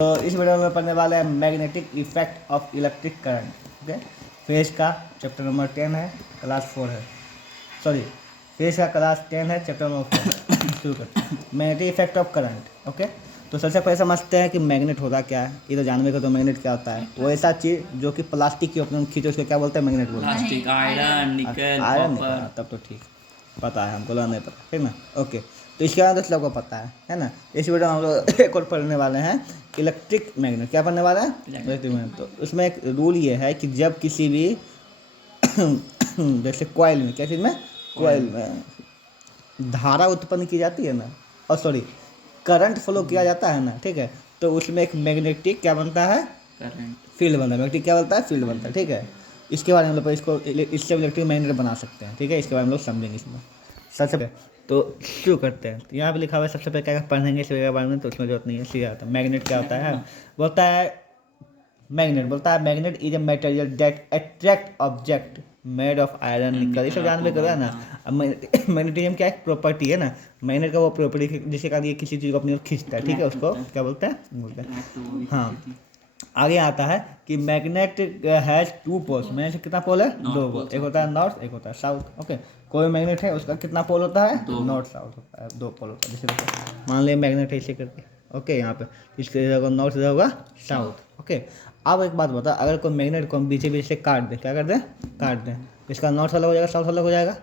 तो इस वीडियो में पढ़ने वाले हैं magnetic effect of electric current. Okay, phase का चैप्टर नंबर 10 है, क्लास 4 है, सॉरी फेज का क्लास 10 है, चैप्टर नंबर 4। शुरू करते हैं, magnetic effect of current. Okay, तो सबसे पहले समझते हैं कि मैग्नेट होता क्या है। ये तो जानवे का, तो मैग्नेट क्या होता है, वो ऐसा चीज़ जो कि प्लास्टिक के अपने खींचो, उसको क्या बोलते हैं, मैग्नेट बोलते हैं। प्लास्टिक, आयरन, निकल, आयरन नहीं कॉपर। पता, तब तो ठीक पता है, हमको नहीं पता, ठीक ना। ओके, तो इसके बाद तो सबको पता है ना। इस वीडियो में हम लोग एक और पढ़ने वाले हैं, इलेक्ट्रिक मैग्नेट। क्या पढ़ने वाला है, इलेक्ट्रिक मैग्नेट। तो उसमें एक रूल ये है कि जब किसी भी जैसे कॉइल में, क्या चीज़ में, कॉइल में धारा उत्पन्न की जाती है ना, और सॉरी करंट फ्लो किया जाता है ना, ठीक है, तो उसमें एक मैग्नेटिक क्या बनता है, करंट, फील्ड बनता है। मैग्नेटिक क्या बनता है, फील्ड बनता है, ठीक है। इसके बारे में हम लोग इसको इससे इलेक्ट्रिक मैग्नेट बना सकते हैं, ठीक है। इसके बारे में हम लोग समझेंगे इसमें। सबसे पहले तो शुरू करते हैं। तो यहाँ पे लिखा हुआ है, सबसे पहले क्या पढ़ेंगे इस बारे में, तो उसमें जरूरत नहीं है, सीधा आता है। मैग्नेट क्या होता है, बोलता है magnet is a material that attract object made of iron, निकल, ये सब जानबे करो, है ना। अब मैग्नेटिज्म क्या एक प्रॉपर्टी है ना, मैग्नेट का वो प्रॉपर्टी जिसके कारण ये किसी चीज़ को अपनी ओर खींचता है, ठीक है, उसको क्या बोलते हैं। हाँ, आगे आता है कि magnet has two poles. Magnet से कितना पोल है, दो पोल, एक होता है नॉर्थ, एक होता है साउथ। ओके, कोई मैग्नेट है उसका कितना पोल होता है, नॉर्थ साउथ होता है, दो पोल होता है। जैसे देखो, मान लिया मैग्नेट है, इसे करके, ओके, यहाँ पे इसके इधर होगा नॉर्थ, इधर होगा साउथ। ओके, अब एक बात बता, अगर कोई मैग्नेट को हम बीचे बीच से काट दें, क्या कर दें, काट दें, इसका नॉर्थ अलग हो जाएगा, साउथ अलग हो जाएगा,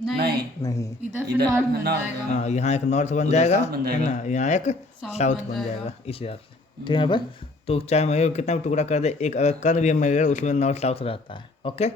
नहीं, इधर नॉर्थ बन जाएगा। हाँ, यहाँ एक नॉर्थ बन जाएगा, है ना, यहाँ एक साउथ बन जाएगा, इस हिसाब से, ठीक है। यहाँ पर तो चाहे मैग्नेट कितना भी टुकड़ा कर दे, एक अगर कण भी मैग्नेट, उसमें नॉर्थ साउथ रहता है। ओके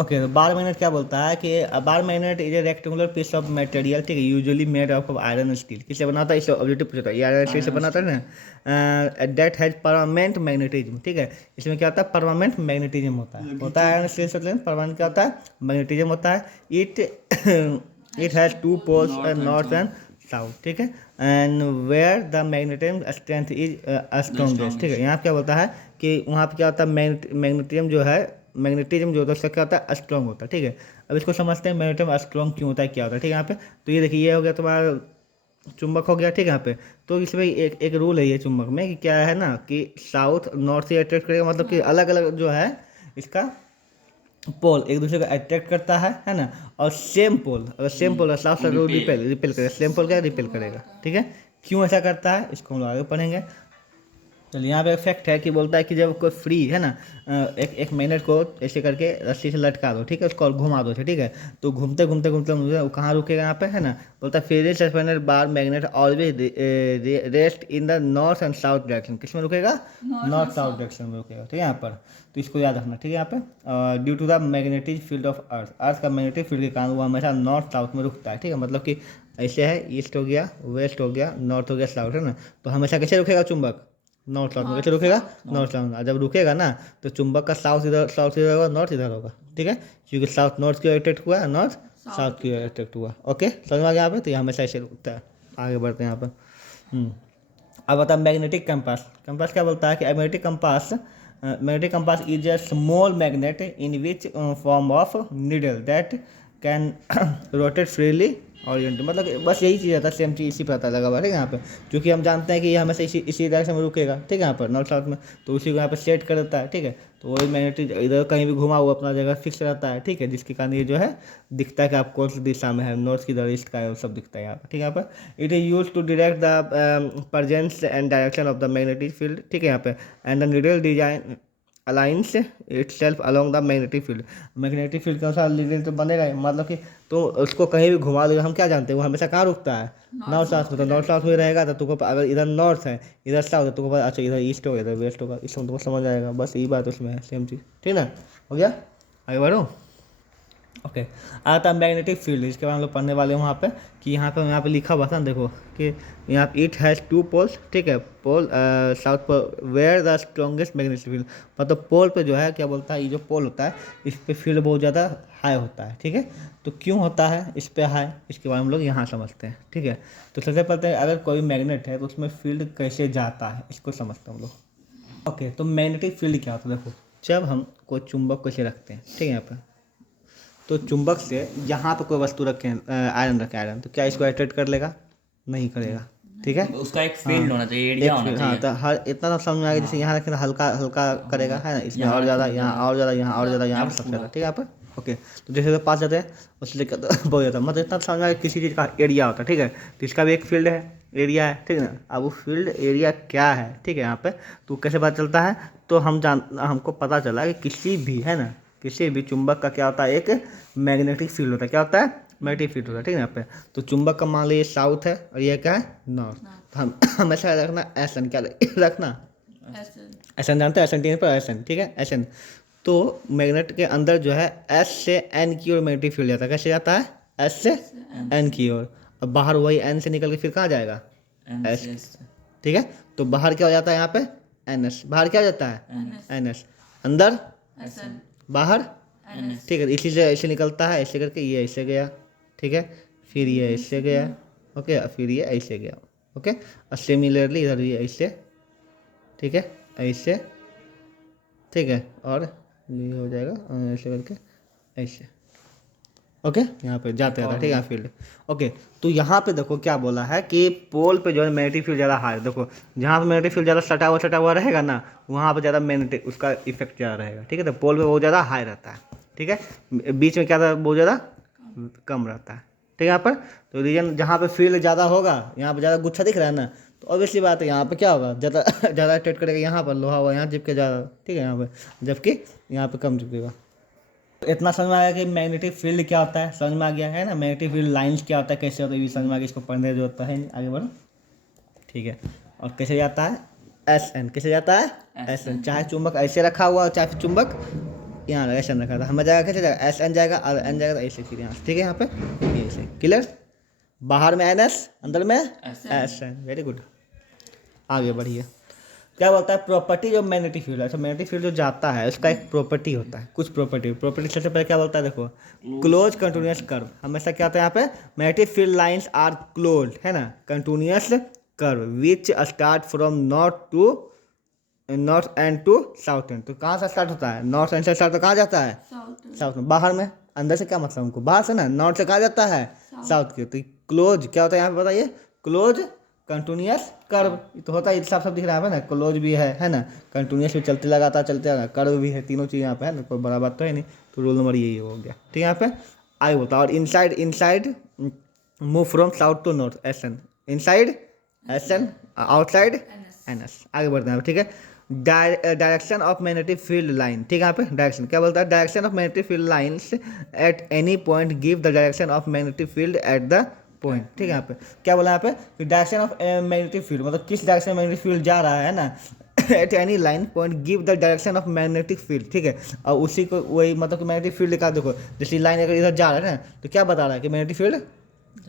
ओके, तो बार मैग्नेट क्या बोलता है कि bar magnet is a rectangular piece of material, ठीक है, usually made of iron steel. किससे बना था, इस ऑब्जेक्टिव पूछा था, ये आयरन स्टील से बना था ना, दैट हैज परमानेंट मैग्नेटिज्म, ठीक है। इसमें क्या होता है, परमानेंट मैग्नेटिज्म होता है आयरन स्टील से, परमानेंट क्या होता है, मैग्नेटिज्म होता है। It it has two poles, north and south, ठीक है, and where the magnetism strength is strongest, ठीक है। यहाँ क्या बोलता है कि वहाँ पे क्या होता है, मैग्नेटिज्म जो है, मैग्नेटिज्म जो होता है उसका क्या होता है, स्ट्रॉन्ग होता है, ठीक है। अब इसको समझते हैं मैग्नेटिज्म स्ट्रॉन्ग क्यों होता है, क्या होता है, ठीक है। यहाँ पे तो ये देखिए, ये हो गया तुम्हारा चुंबक हो गया, ठीक है। यहाँ पे तो इसमें एक रूल है ये चुंबक में, कि क्या है ना, कि साउथ नॉर्थ से अट्रैक्ट करेगा, मतलब कि अलग अलग जो है इसका पोल एक दूसरे को अट्रैक्ट करता है ना। और सेम पोल, अगर सेम पोल साउथ से रिपेल करेगा, सेम पोल क्या रिपेल करेगा, ठीक है। क्यों ऐसा करता है, इसको हम लोग आगे पढ़ेंगे। चलिए, यहाँ पे एक फैक्ट है कि बोलता है कि जब कोई फ्री है ना, एक मैग्नेट को ऐसे करके रस्सी से लटका दो, ठीक है, उसको घुमा दो, ठीक है, तो घूमते घूमते घूमते घूमते वो कहाँ रुकेगा, यहाँ पे, है ना। बोलता है freely suspended bar magnet always rest in the north and south direction. किस में रुकेगा, नॉर्थ साउथ डायरेक्शन में रुकेगा, ठीक है, यहाँ पर। तो इसको याद रखना, ठीक है। यहाँ पे due to the magnetic field of earth का मैग्नेटिक फील्ड के कारण वो हमेशा नॉर्थ साउथ में रुकता है, ठीक है। मतलब कि ऐसे है, ईस्ट हो गया, वेस्ट हो गया, नॉर्थ हो गया, साउथ, है ना। तो हमेशा कैसे रुकेगा चुंबक, नॉर्थ साउथ में कैसे रुकेगा, नॉर्थ साउथ में। जब रुकेगा ना, तो चुंबक का साउथ इधर होगा, नॉर्थ इधर होगा, ठीक है, क्योंकि साउथ नॉर्थ की ओर अट्रैक्ट हुआ, नॉर्थ साउथ की ओर अट्रैक्ट हुआ। ओके, समझ में आ गया यहाँ पे। तो ये हमेशा ऐसे रुकता है। आगे बढ़ते हैं यहाँ पर। अब बता, मैग्नेटिक कंपास। कंपास क्या बोलता है कि magnetic compass is a small magnet in which form of needle that can rotate freely Orient. मतलब बस यही चीज़ रहता है, सेम चीज़ इसी पर पता लगा हुआ, ठीक है। यहाँ पे क्योंकि हम जानते हैं कि ये हमेशा इसी डायरेक्शन में रुकेगा, ठीक है, यहाँ पर नॉर्थ साउथ में, तो उसी को यहाँ पे सेट कर देता है, ठीक है। तो वही मैग्नेटिक इधर कहीं भी घुमा हुआ अपना जगह फिक्स रहता है, ठीक है, जिसके कारण ये जो है दिखता है कि आप कौन सी दिशा में है, नॉर्थ की इधर, ईस्ट का है, वो सब दिखता है यहाँ पर, ठीक है। यहाँ पर it is use to direct the presence and direction of the magnetic field, ठीक है, यहाँ पे। And the needle design aligns itself along the magnetic field. Magnetic field के अनुसार नीडल तो बनेगा ही, मतलब कि तो उसको कहीं भी घुमा देगा, हम क्या जानते हैं वो हमेशा कहाँ रुकता है, नॉर्थ साउथ में। तो नॉर्थ साउथ में रहेगा तो तुमको, अगर इधर नॉर्थ है, इधर साउथ है, तुमको पता, अच्छा इधर ईस्ट होगा, इधर वेस्ट होगा, इसमें तुमको समझ आएगा। बस यही बात उसमें है, सेम चीज़, ठीक ना। हो गया, आगे बढ़ो। ओके, आता है मैग्नेटिक फील्ड। इसके बाद हम लोग पढ़ने वाले हैं वहाँ पे, कि यहाँ पे लिखा हुआ था ना, देखो कि यहाँ इट हैज़ टू पोल्स, ठीक है, pole south pole where the strongest magnetic field. मतलब पोल पे जो है क्या बोलता है, ये जो पोल होता है इस पे फील्ड बहुत ज़्यादा हाई होता है, ठीक है। तो क्यों होता है इस पे हाई, इसके बारे में हम लोग यहाँ समझते हैं, ठीक है। तो सबसे पहले अगर कोई मैग्नेट है तो उसमें फील्ड कैसे जाता है, इसको समझते हैं हम लोग। ओके, तो मैग्नेटिक फील्ड क्या होता है, देखो, जब हम कोई चुंबक को ऐसे रखते हैं, ठीक है, यहाँ पर, तो चुंबक से यहाँ पे कोई वस्तु रखें, आयरन रखें, आयरन, तो क्या इसको अट्रैक्ट कर लेगा, नहीं करेगा, ठीक है। उसका एक फील्ड होना चाहिए, एरिया होना हाँ चाहिए। तो हर इतना तो समझ में आएगा, जैसे यहाँ रखें तो हल्का हल्का करेगा, है ना, इसमें और ज़्यादा, यहाँ और ज़्यादा, यहाँ और ज़्यादा, यहाँ पर सब ज़्यादा, ठीक है यहाँ पर। ओके, तो जैसे पास जाते हैं उससे लेकर तो बहुत ज़्यादा, मतलब इतना तो समझ में आएगा किसी चीज़ का एरिया होता है, ठीक है। तो इसका भी एक फील्ड है, एरिया है, ठीक है ना। अब वो फील्ड एरिया क्या है, ठीक है, यहाँ पे तो कैसे पता चलता है, तो हमको पता चला कि किसी भी, है ना, किसी भी चुंबक का क्या होता है, एक मैग्नेटिक फील्ड होता है। क्या होता है? मैग्नेटिक फील्ड होता है, ठीक है यहाँ पे। तो चुंबक का मान लीजिए साउथ है और ये क्या है? नॉर्थ। तो हम हमेशा रखना एस एन, क्या रखना? एस एन, जानते हैं? एस एन टी पर एस एन, ठीक है, एस एन। तो मैग्नेट के अंदर जो है एस से एन की ओर मैग्नेटिक फील्ड जाता है। कैसे जाता है? एस से एन की ओर। अब बाहर वही एन से निकल के फिर कहाँ जाएगा? एस, ठीक है। तो बाहर क्या हो जाता है यहाँ पे? N S. बाहर क्या हो जाता है? N S. अंदर? बाहर? ठीक है। इसी से ऐसे निकलता है, ऐसे करके ये ऐसे गया, ठीक है, फिर ये ऐसे गया, ओके, फिर ये ऐसे गया, ओके। और सिमिलरली इधर ये ऐसे, ठीक है, ऐसे, ठीक है, और ये हो जाएगा ऐसे करके ऐसे, ओके। यहाँ पे जाते रहता है, ठीक है, फील्ड। ओके, तो यहाँ पे देखो क्या बोला है कि पोल पे जो है मैग्नेटिक फील्ड ज़्यादा हाई, देखो जहाँ पे मैग्नेटिक फील्ड ज़्यादा सटा हुआ रहेगा ना, वहाँ पे ज़्यादा मैग्नेटिक उसका इफेक्ट ज़्यादा रहेगा, ठीक है। तो पोल पे बहुत ज़्यादा हाई रहता है, ठीक है। बीच में क्या था? बहुत ज़्यादा कम रहता है, ठीक है यहाँ पर। तो रीजन जहाँ पे फील्ड ज़्यादा होगा, यहाँ पे ज़्यादा गुच्छा दिख रहा है ना, तो ऑब्वियसली बात है यहाँ पे क्या होगा, ज़्यादा ज़्यादा ट्रेड करेगा यहाँ पर, लोहा हुआ यहाँ चिपके ज़्यादा, ठीक है यहाँ पे, जबकि यहाँ पे कम चिपकेगा। इतना समझ में आ गया कि मैग्नेटिक फील्ड क्या होता है, समझ में आ गया है ना। मैग्नेटिक फील्ड लाइंस क्या होता है, कैसे होता है, ये भी समझ में आ गया। इसको पढ़ने की जरूरत है नहीं, आगे बढ़ो, ठीक है। और कैसे जाता है? S N. कैसे जाता है? S N. चाहे चुंबक ऐसे रखा हुआ हो, चाहे चुंबक यहाँ एस एन रखा था, हमें जाएगा कैसे जाएगा? एस एन जाएगा और एन जाएगा, तो ऐसे फिर यहाँ, ठीक है, यहाँ पे ये ऐसे, क्लियर। बाहर में एन एस, अंदर में एस एन, वेरी गुड। आगे बढ़िए। क्या बोलता है? प्रॉपर्टी जो मैग्नेटिक फील्ड है, तो मैग्नेटिक फील्ड जो जाता है उसका एक प्रॉपर्टी होता है, कुछ प्रॉपर्टी सबसे पहले क्या बोलता है, देखो, क्लोज कंटिन्यूअस कर्व। हमेशा क्या होता है यहाँ पे? Magnetic field lines are close, है ना, continuous curve which start from north end to south end. तो कहाँ से स्टार्ट होता है? नॉर्थ एंड से स्टार्ट, तो कहाँ जाता है? साउथ में। बाहर में, अंदर से क्या मतलब हमको? बाहर से ना, नॉर्थ से कहाँ जाता है? साउथ की। तो क्लोज क्या होता है यहाँ पे बताइए? Close continuous curve. तो होता है, सब दिख रहा है ना, क्लोज भी है ना, कंटिन्यूअस भी चलते लगातार चलते है, कर्व भी है, तीनों चीज़ यहाँ पे है ना, कोई बड़ा बात तो है नहीं। तो रूल नंबर यही हो गया, ठीक है। यहाँ पे आगे बोलता है, और inside move from south to north, S N, inside S N, outside N S. आगे बढ़ते हैं, ठीक है। Direction of magnetic field line, ठीक है। यहाँ पे डायरेक्शन क्या बोलता है? Direction of magnetic field lines at any point give the direction of magnetic field at the point, ठीक है। यहाँ पे क्या बोला? यहाँ पे डायरेक्शन ऑफ मैग्नेटिक फील्ड, मतलब किस डायरेक्शन में मैग्नेटिक फील्ड जा रहा है ना, at any line point give the direction of magnetic field, ठीक है। और उसी को वही, मतलब कि मैग्नेटिक फील्ड का देखो, जैसे लाइन अगर इधर जा रहा है ना, तो क्या बता रहा है कि मैग्नेटिक फील्ड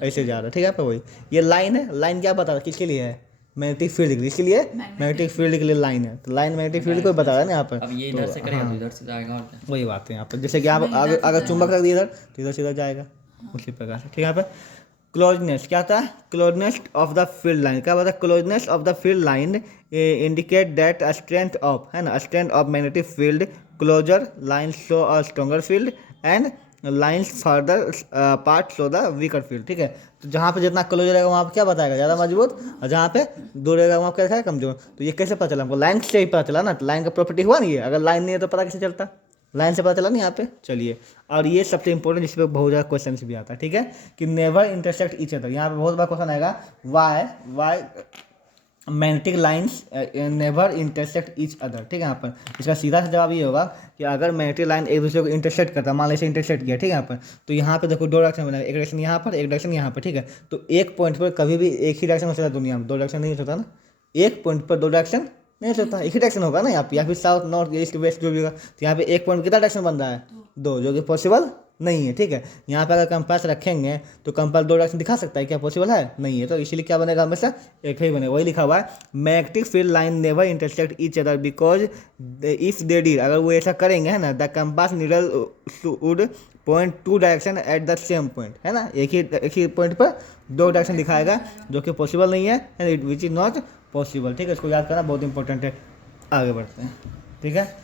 ऐसे जा रहा है, ठीक है। यहाँ पे वही ये लाइन है, लाइन क्या बता रहा है, किसके लिए है? मैग्नेटिक फील्ड के लिए, इसके लिए मैग्नेटिक फील्ड के लिए लाइन है। तो लाइन मैग्नेटिक फील्ड को बता रहा है ना यहाँ पर। अब ये इधर से करेगा तो इधर से जाएगा, और क्या? वही बात है यहाँ पर, जैसे कि आप अगर चुंबक रख दिए इधर, तो इधर सीधा जाएगा, उसी प्रकार से, ठीक है। यहाँ पे क्लोजनेस क्या होता है? Closeness of the field line. क्या बोलता है? Closeness of the field line indicate that strength of, है ना, strength of magnetic field closer line show a stronger field and lines further part show the weaker field, ठीक है। तो जहाँ पे जितना क्लोज रहेगा वहाँ पे क्या बताएगा? ज़्यादा मजबूत, और जहाँ पे दूर रहेगा वहाँ पे क्या दिखाएगा? कमजोर। तो ये कैसे पता चला हमको? लाइन से ही पता चला ना, तो लाइन का प्रॉपर्टी हुआ नहीं है। अगर लाइन नहीं है तो पता कैसे चलता? लाइन से पता चला नहीं यहाँ पे। चलिए, और ये सबसे इंपॉर्टेंट, जिस पे बहुत ज़्यादा क्वेश्चन भी आता है, ठीक है, कि नेवर इंटरसेक्ट ईच अदर। यहाँ पे बहुत बड़ा क्वेश्चन आएगा, why magnetic lines never intersect each other, ठीक है। यहाँ पर इसका सीधा सा जवाब ये होगा कि अगर मैग्नेटिक लाइन एक दूसरे को इंटरसेक्ट करता है, मान लीजिए इंटरसेक्ट किया, ठीक है, यहाँ पर, तो यहाँ पे देखो दो डायरेक्शन बनेगा, एक डायरेक्शन यहाँ पर, एक डायरेक्शन यहाँ पर, ठीक है। तो एक पॉइंट पर कभी भी एक ही डायरेक्शन हो सकता है, दुनिया में दो डायरेक्शन नहीं हो सकता ना, एक पॉइंट पर दो डायरेक्शन नहीं हो सकता, एक ही डायरेक्शन होगा ना यहाँ पे, या फिर साउथ नॉर्थ ईस्ट वेस्ट जो भी होगा। तो यहाँ पे एक पॉइंट कितना डायरेक्शन बन रहा है? दो, जो कि पॉसिबल नहीं है, ठीक है। यहाँ पे अगर कंपास रखेंगे तो कंपास दो डायरेक्शन दिखा सकता है, क्या पॉसिबल है? नहीं है। तो इसीलिए क्या बनेगा? हमेशा एक ही बनेगा। वही लिखा हुआ है, magnetic field line never intersect each other because if they did, अगर वो ऐसा करेंगे, है ना, the compass needle would point two direction at the same point, है ना, एक ही पॉइंट पर दो डायरेक्शन दिखाएगा, जो कि पॉसिबल नहीं है, विच इज नॉट पॉसिबल, ठीक है। इसको याद करना बहुत इंपॉर्टेंट है। आगे बढ़ते हैं, ठीक है।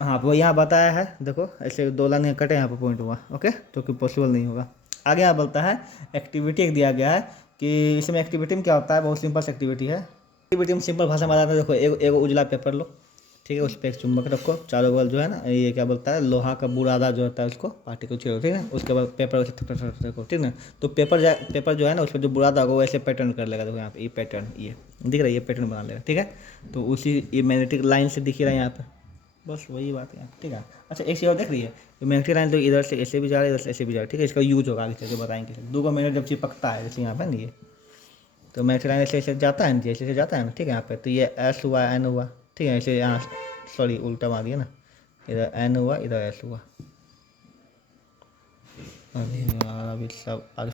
हाँ, वो यहाँ बताया है, देखो ऐसे दो लाइन कटे, यहाँ पर पॉइंट हुआ, ओके, जो कि पॉसिबल नहीं होगा। आगे यहाँ बोलता है, एक्टिविटी एक दिया गया है कि इसमें एक्टिविटी में क्या होता है, बहुत सिंपल सी एक्टिविटी है। एक्टिविटी में सिंपल भाषा में बताते हैं। देखो एक उजला पेपर लो, ठीक है, उस पर एक चुंबक रखो, चारों बगल जो है ना ये क्या बोलता है, लोहा का बुरादा जो होता है उसको पार्टिकल छेड़ो, ठीक है। उसके बाद पेपर वैसे रखो, ठीक है। तो पेपर जो है ना उस पर जो बुरादा होगा वैसे पैटर्न कर लेगा। देखो यहाँ पे ये पैटर्न, ये दिख रहा है, ये पैटर्न बना लेगा, ठीक है। तो उसी ये मैग्नेटिक लाइन से दिख रहा है यहाँ पे, बस वही बात है, ठीक है। अच्छा एक चीज़ और देख रही है, मैग्नेटिक लाइन तो इधर से ऐसे भी जा रहा है, इधर से ऐसे भी जा रहा है, ठीक है। इसका यूज होगा आगे चल के बताएंगे। दो का मैग्नेट जब चिपकता है जैसे यहाँ पे नहीं, तो मैग्नेटिक लाइन ऐसे ऐसे जाता है ना, जैसे ऐसे जाता है ना, ठीक है। यहाँ पे तो ये एस हुआ, एन हुआ, ठीक है। ऐसे यहाँ सॉरी उल्टा मार दिया ना, इधर एन हुआ, इधर एस हुआ। अभी सब आगे